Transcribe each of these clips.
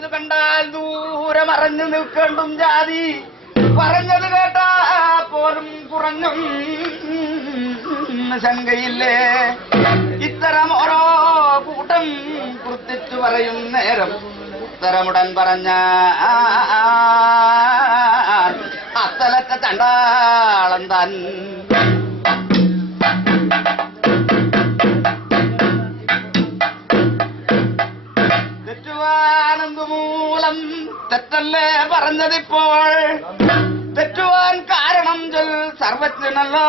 വരുന്നത് കണ്ടാൽ ദൂരെ മറഞ്ഞു നിൽക്കേണ്ടും ജാതി പറഞ്ഞത് കേട്ടാ പോലും കുറഞ്ഞും ശങ്കയില്ലേ. ഇത്തരം ഓരോ കൂട്ടം കുർത്തിച്ചു പറയും നേരം ഉത്തരമുടൻ പറഞ്ഞ അത്തലത്തെ ചണ്ടാളം താൻ. തെറ്റുവാനെന്തു മൂലം തെറ്റല്ലേ പറഞ്ഞതിപ്പോൾ, തെറ്റുവാൻ കാരണം സർവജ്ഞനല്ലോ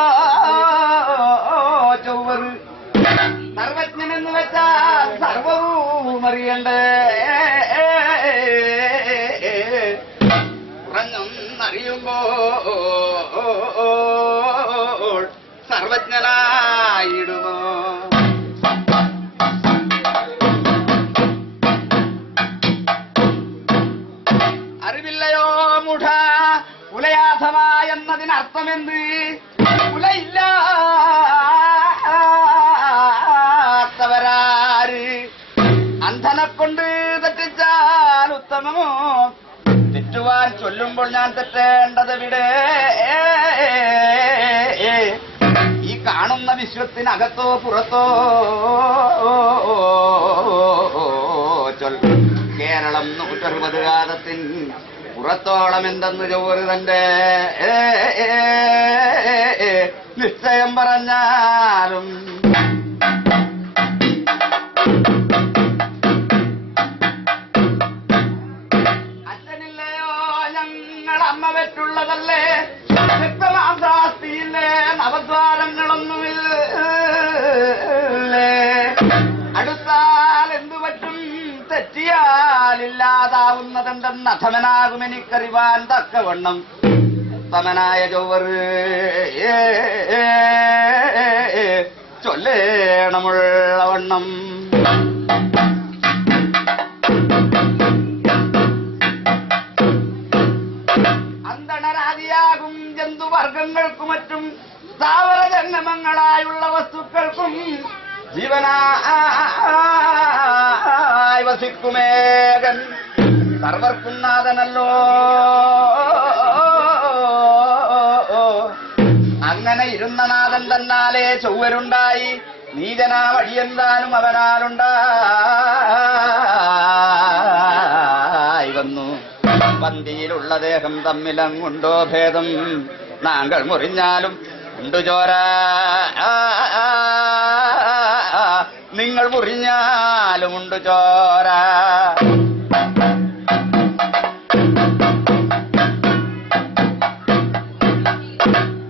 ചൊവ്വർ. സർവജ്ഞനെന്ന് വെച്ചാൽ സർവവും അറിയണ്ടേ. കുറഞ്ഞൊന്നറിയുമ്പോൾ സർവജ്ഞനായിടുമോ. അറിവില്ലയോ മുഠ ഉലയാഥമായെന്നതിനർത്ഥമെന്ത്? ഉലയില്ലാത്തവരാര്? അന്ധനെ കൊണ്ട് തെറ്റിച്ചാൽ ഉത്തമമോ? തെറ്റുവാൻ ചൊല്ലുമ്പോൾ ഞാൻ തെറ്റേണ്ടതെവിടെ? ഈ കാണുന്ന വിശ്വത്തിനകത്തോ പുറത്തോ ചൊൽ. കേരളം 160 കാലത്തിൻ പുറത്തോളം എന്തെന്ന് ചോറ് തന്റെ നിശ്ചയം പറഞ്ഞാലും അച്ഛനില്ലയോ ഞങ്ങളമ്മ വെച്ചുള്ളതല്ലേ? രക്തമാംസാസ്തിയില്ലേ? നവദ്വാരങ്ങളൊന്നുമില്ലേ? അടുത്താൽ എന്തു പറ്റും? തെറ്റിയാലില്ലാതാവുന്നതെന്തെന്ന് അധമനാകും എനിക്കറിവാൻ തക്കവണ്ണം ഉത്തമനായ ചൊവ്വർ ചൊല്ലേണമുള്ളവണ്ണം. അന്തണരാദിയാകും ജന്തുവർഗങ്ങൾക്കും മറ്റും സ്ഥാവര ജംഗമങ്ങളായുള്ള വസ്തുക്കൾക്കും ജീവനായി വസിക്കുമേകൻ സർവർക്കും നാഥനല്ലോ. അങ്ങനെ ഇരുന്ന നാഥൻ തന്നാലേ ചൊവ്വരുണ്ടായി. നീചനാ വഴിയെന്താനും അവനാലുണ്ടായി വന്നു. പന്തിയിലുള്ള ദേഹം തമ്മിലങ്ങുണ്ടോ ഭേദം? നാങ്കൾ മുറിഞ്ഞാലും ഉണ്ടു ചോര, നിങ്ങൾ മുറിഞ്ഞാലുമുണ്ട് ചോര.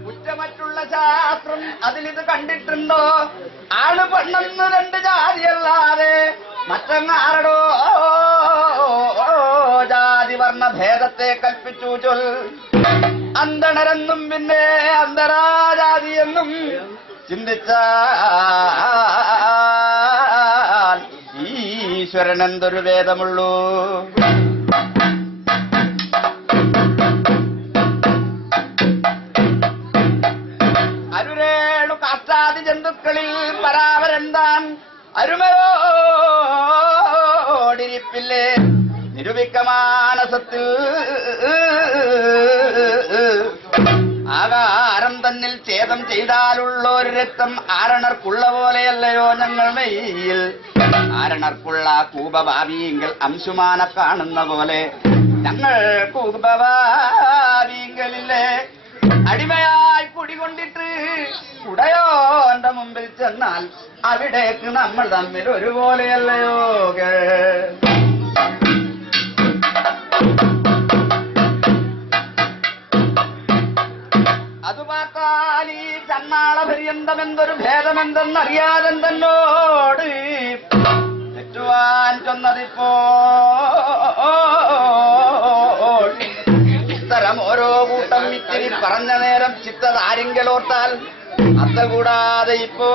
കുറ്റമറ്റുള്ള ശാസ്ത്രം അതിലിത് കണ്ടിട്ടുണ്ടോ? ആള് പെണ്ണെന്ന് 2 ജാതിയല്ലാതെ മറ്റങ്ങാരടോ ജാതി വർണ്ണ ഭേദത്തെ കൽപ്പിച്ചു ചൊൽ. അന്തണരെന്നും പിന്നെ അന്തരാജാതിയെന്നും ചിന്തിച്ചാൽ ഈശ്വരൻ എന്തൊരു വേദമുള്ളൂ. അരുരേണു കാഷ്ടാദി ജന്തുക്കളിൽ പരാവരെന്താൻ അരുമയോടിരിപ്പില്ലേ? നിരൂപിക്കമാനസത്തിൽ ആകാരം തന്നിൽ ഛേദം ചെയ്താലുള്ള ഒരു രക്തം ആരണർക്കുള്ള പോലെയല്ലയോ ഞങ്ങൾ മെയ്യിൽ? ആരണർക്കുള്ള കൂപഭാവിയെങ്കിൽ അംശുമാന കാണുന്ന പോലെ ഞങ്ങൾ കൂപഭാവിയെങ്കിലില്ലേ? അടിമയായി കുടികൊണ്ടിട്ട് ഉടയോന്റെ മുമ്പിൽ ചെന്നാൽ അവിടേക്ക് നമ്മൾ തമ്മിൽ ഒരുപോലെയല്ലയോ? അത് പാർത്താൽ ഈ ചന്നാള പര്യന്തമെന്തൊരു ഭേദമെന്തെന്നറിയാതെ തന്നോട് തെറ്റുവാൻ ചെന്നതിപ്പോ ഇത്തരം ഓരോ കൂട്ടം ഇത്തിരി പറഞ്ഞ നേരം ചിത്തതാരെങ്കിലോർത്താൽ അത്തുകൂടാതെ ഇപ്പോ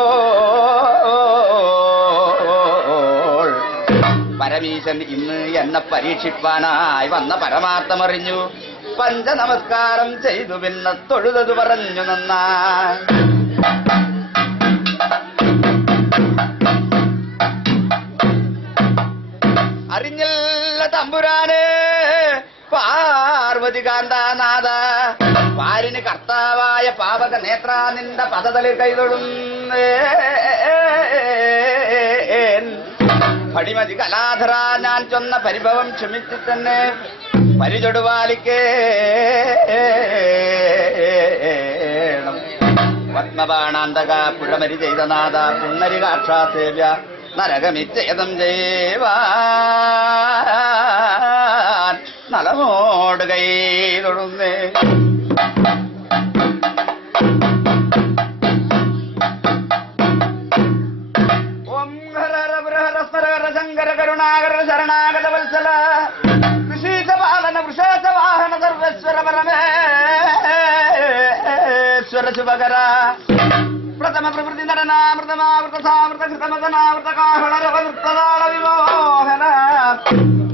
പരമീശൻ ഇന്ന് എന്നെ പരീക്ഷിപ്പാനായി വന്ന പരമാർത്ഥമറിഞ്ഞു. പഞ്ചനമസ്കാരം ചെയ്തു പിന്നെ തൊഴുതത് പറഞ്ഞു നന്നാ. അറിഞ്ഞില്ല തമ്പുരാനെ പാർവതി കാന്താനാഥ പാരിന് കർത്താവായ പാവക നേത്ര നിന്റെ പദതലിൽ കൈതൊഴുന്നേ പടിമതി കലാധര ഞാൻ ചൊന്ന പരിഭവം ക്ഷമിച്ചു തന്നെ പരിചൊടുവാലിക്കേ പത്മബാണാന്തക പുഴമരി ചെയ്ത നാഥ പുണ്ണരി കാക്ഷാസേവ്യ നരകമിച്ചേതം ജയവാൻ നലമോട് കൈ തൊടുന്നേ ഓം ഹര ഹര സ്മര ശങ്കര കരുണാകര ശരണാഗത വത്സല ഋഷീശപാലന വൃഷേശവാഹന സർവേശ്വര പരമേശ്വര ശുഭകര പ്രഥമ പ്രവൃത്തി നടനാമൃതമാവൃത സാമൃത കൃതമതനാവൃത കാഹളരവൃത്തതാള വിമോഹന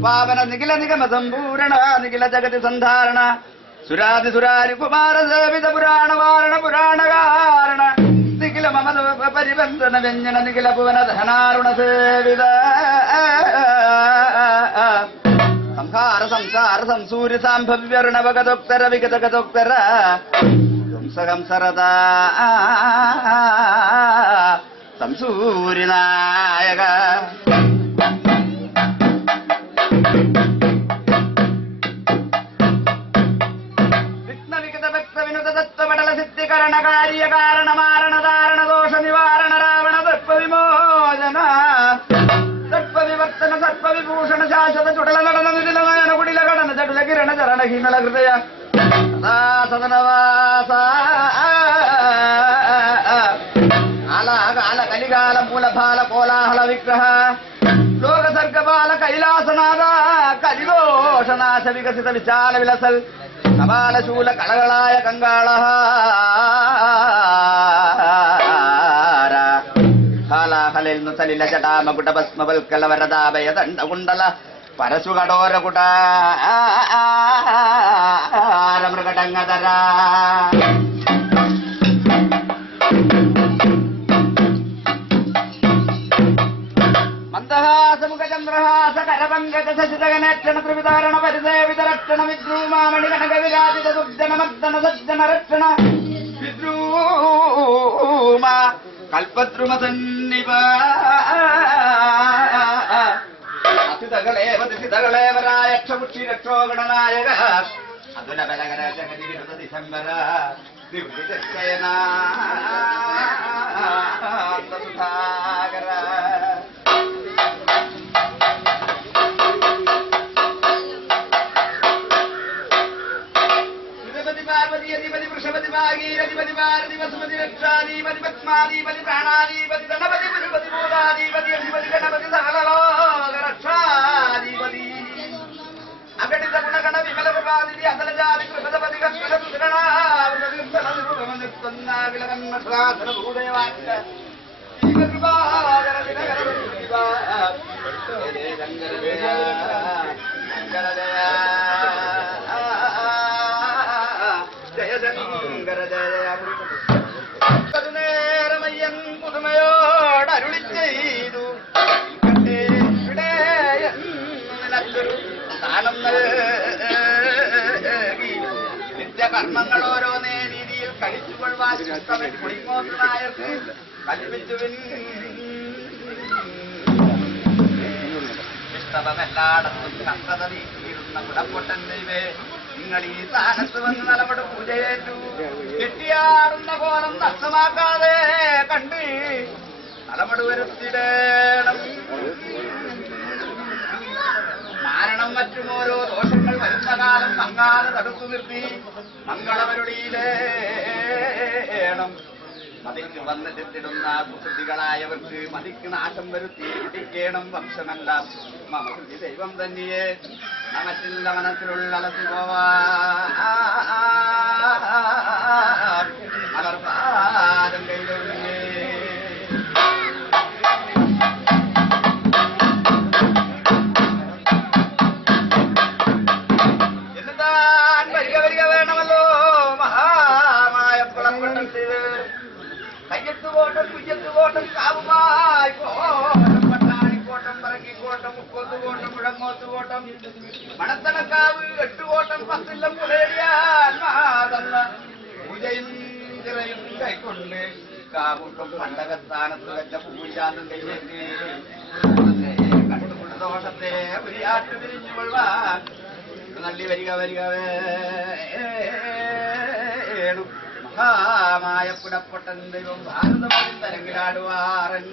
പാവന നിഖില നിഗമ സമ്പൂരണ നിഖില ജഗതി സന്ധാരണ സുരാതി സുരാരി കുമാര സേവിത പുരാണ വാരണ പുരാണകാരണ നിഖില മമത പരിബന്ധന വ്യഞ്ജന നിഖില ഭുവന ധനാരുണ സേവിത സംഹാര സംസാര സംസൂര്യ സാംഭവ്യരുണവഗതോക്തര വിഗതഗതോക്തര ഹംസഹംസരത സംസൂര്യനായക വിഘ്നവിഗത ഭക്ത വിനുത തത്വപടല സിദ്ധികരണ കാര്യ കാരണ മാരണ ധാരണ ദോഷ നിവാരണ രാവണ ദർപ്പ വിമോചന ദർപ്പ വിവർത്തന സർപ്പ വിഭൂഷണ ശാശ്വത ചുടല നടന നിതില നയന കുടില കടന ചടുല കിരണ ചരണ ഹിമല ഹൃദയ സദനവാസ കാല കലികാല മൂലഭാല കോലാഹല വിഗ്രഹ ലോക സർഗപാല കൈലാസനാഥ കലിദോഷനാശ വികസിത വിശാല വിലസൽ കപാലശൂല കളകളായ കങ്കാളഹാര ഹാലാഹലിൽ സലില ജടാമകുട ഭസ്മവൽക്കല വരദാഭയ ദണ്ഡകുണ്ടല പരശുകടോരകുട മൃഗടങ്ങതര മന്ദഹാസമുഖചന്ദ്രഹാസ കരപങ്കജ ശശിതകനക്ഷണ ത്രിവിധാരണ പരിസേവിത രക്ഷണ വിദ്രൂമാമണി കനക വിരാജിത ദുർജന മർദ്ദന സജ്ജന രക്ഷണ വിദ്രൂമ കൽപദ്രുമ സന്നിപ േവരായക്ഷമുക്ഷി രക്ഷോഗണനായക അതുല ബലകര ജഗതി വിരുദ്ധ ദിശംബര സുധാകര പാർവതി അധിപതി വൃഷപതി ഭാഗീരധിപതി ഭാരതി വസുമതി രക്ഷാധിപതി പത്മാധിപതി പ്രാണാധിപതി ഗണപതി പുരുപതി ഭൂതാധിപതി അധിപതി ഗണപതി സകലോക രക്ഷാധിപതി അഘടിത ഗുണഗണ വിമല പ്രഭാതിഥി അകലജാതി കൃപതപതി ഭൂദേവാറ്റ നേരമയ്യൻ പുതുമയോടരുളി ചെയ്തു സ്ഥാനം നിത്യകർമ്മങ്ങൾ ഓരോന്നേ രീതിയിൽ കഴിച്ചുകൊള്ളുവാൻ കുടിമോനായർക്ക് കൽപ്പിച്ചുവിൻ ഇഷ്ടമെല്ലായിടത്തും കഷ്ടത നീക്കിയിരുന്ന കുടപ്പൊട്ടൻ ദൈവേ നിങ്ങൾ ഈ സ്ഥാനത്ത് വന്ന് നിലപെട്ട് പൂജയേറ്റു കെട്ടിയാടുന്ന കോലം നഷ്ടമാക്കാതെ കണ്ട് നിലപട് വരുത്തിടേണം മാരണം മറ്റും ഓരോ ദോഷങ്ങൾ വരുന്ന കാലം മങ്ങാതെ തടുത്തു നിർത്തി മംഗളവരുടിയിലേണം മതിക്ക് വന്നെത്തിടുന്ന കുസൃതികളായവർക്ക് മതിക്ക് നാശം വരുത്തി ഇടിക്കണം വംശമെല്ലാം മമൃതി ദൈവം തന്നെയെ മറ്റില്ല മനസ്സിലുള്ള അലസി പോവാൻ കൈതൊഴിയേ കയ്യത്തുകോട്ടം കുയ്യത്തുകോട്ടം കാവുമായി കോട്ടം പട്ടാണിക്കോട്ടം പറക്കിക്കോട്ടം മുക്കോത്തുകോട്ടം മുഴങ്ങോത്തുകോട്ടം മണത്തണക്കാവ് എട്ടുകോട്ടം പത്തില്ലം പുലരിയാൻ മാതന്ന പൂജയും ചിറയും കൈക്കൊണ്ട് കാവുട്ടും പണ്ടകസ്ഥാനത്ത് വെച്ച പൂജാന്തം കൈവെച്ച് കണ്ടുകൊണ്ട് ദോഷത്തെ ഉരിയാട്ട് പിരിഞ്ഞു കൊള്ളാൻ നല്ലി വരിക വരിക വേണു മഹാമായ പുടപ്പൊട്ടൻ ദൈവം ഭാരതം തരങ്കിലാടുവാറൻ